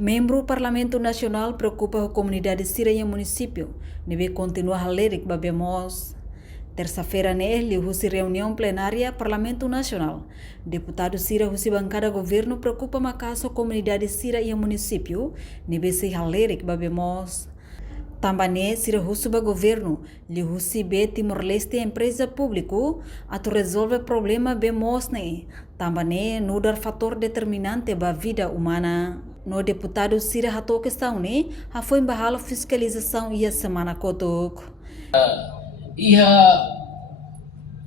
Membro Parlamento Nacional preocupa a comunidade síria em município, neve continua alerta babemos. Terça-feira, nele, houve reunião plenária Parlamento Nacional. Deputado síria houve bancada governo preocupa a caso a comunidade síria em município, neve se alerta babemos. Também síria houve governo, lhe houve Timor-Leste empresa público, a resolver problema bemos ne. Também não dar fator determinante para a vida humana. No deputado Síria a questão né, a foi embahalo fiscalização e a semana kotok. Ia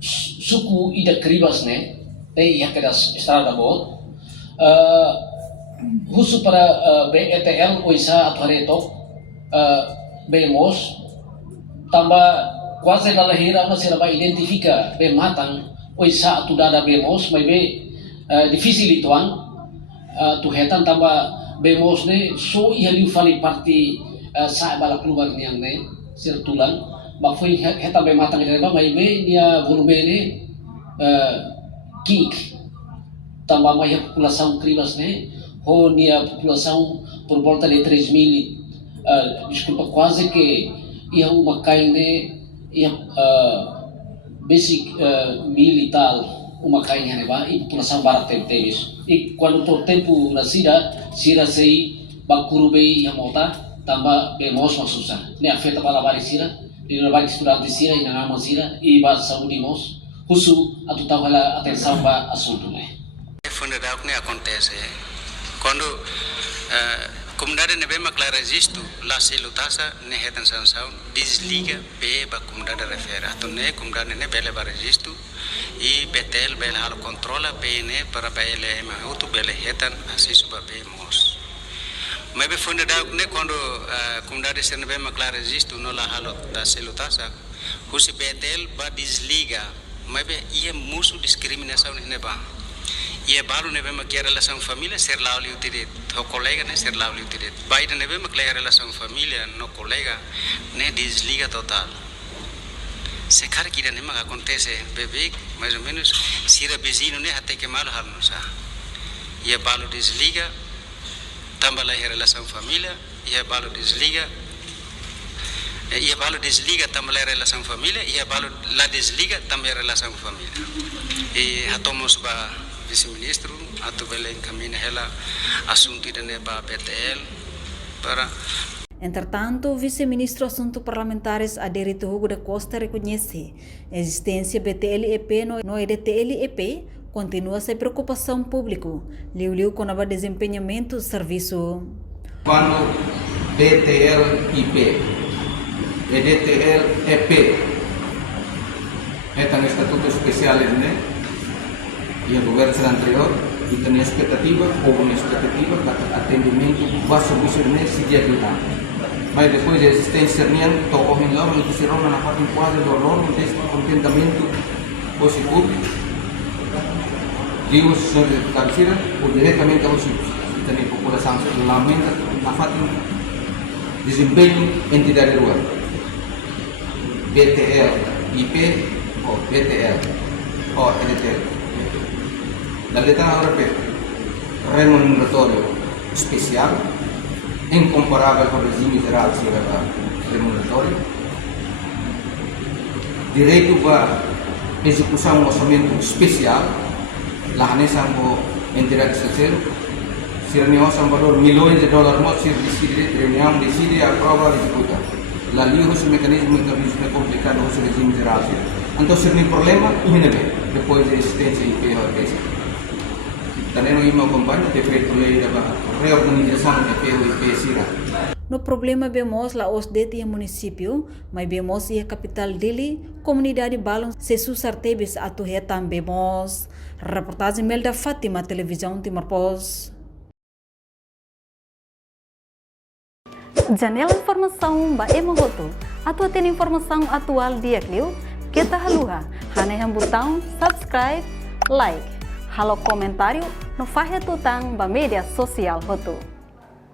suku ida kribas né, ia kedas estrada bot. Husu para BETL oisa atwareto bemos tambah quase na lahira na sira ba identifica be matang oisa atudada bemos mas be difícil ituan tu hetan tambah bemos ne so ia liu fali parti sa bala keluar niang ne sirtulan bak foi heta be matang ne ba mai be nia volume ne kik tambah mai população cribas ne ho nia população por volta de 3.000 desculpa quase que ia uma caine ia basic militar uma caine ne ba e população barat teves e quando todo tempo na Sira sei bakuru bei yang mota tambah bemos maksusa ne afeta bala bari Sira di bari estudante Sira ina ngama Sira e ba saudi mos husu atu tahu hala atenção ba assunto ne funeral que acontece quando comunidade ne bema clara registro la celutasa ne hetan sanção desliga be ba comunidade refera to ne comunidade ne bele ba registro e betel bele halo controla be ne para bele ma auto bele hetan assim suba be mos mas be funeral ne quando comunidade se ne bema clara registro no la halo da celutasa husi betel ba desliga mas be ia musu discriminação ne ba ia baru nebe makia relação família ser lá o tiret o colega né ser lá o tiret baita nebe makia relação família no colega né desliga total se cara que nem mais acontece bebê mais ou menos se era vizinho né até que mal hal nossa ia balu desliga tambah lá relação família ia balu desliga tambah lá relação família ia balu lá desliga tambah relação família e hatomos ba vice-ministro atau bela encaminha ela assunto de neba BTL para. Entretanto, o vice-ministro assuntos parlamentares Aderito Hugo da Costa reconhece a existência BTL-EP no EDTL-EP continua a ser preocupação pública, liu com o desempenhamento do serviço. Quando BTL-IP, EDTL-EP, é um estatuto especial, né? E o governo anterior e tem expectativa ou uma expectativa para atendimento vai subir se dia de lá. Mas depois da existência minha, estou correndo lá, mas se roma na parte quase do rolo desse contentamento positivo. Digo, senhor deputado Sira, ou diretamente ao Chico, tem a população lamenta na parte desempenho entidade rural. BTL, IP ou BTL ou EDTL. La letra europea, remuneratório especial, incomparável com o regime geral remuneratório, direito para execução de orçamento especial, lá nessa entidade terceira, se reunião são valor milhões de dólares, se decide, reunião decide, aprova, executa. Lá ali o mecanismo é complicado com o regime geral. Então, se tem problema, depois da existência IP ou também não acompanha que feito lei da reorganização da PUIP Sira. No problema vemos lá os dete em município, mas vemos a capital dele, comunidade balon se susartebes a tuhetam vemos. Reportagem Melda Fátima, televisão Timor-Post. Janela informação ba emogoto. Atua tem informação atual dia clio. Kita haluha, haneham botão subscribe, like. Halo comentário no Fahia Tutang ba media sosial hotu.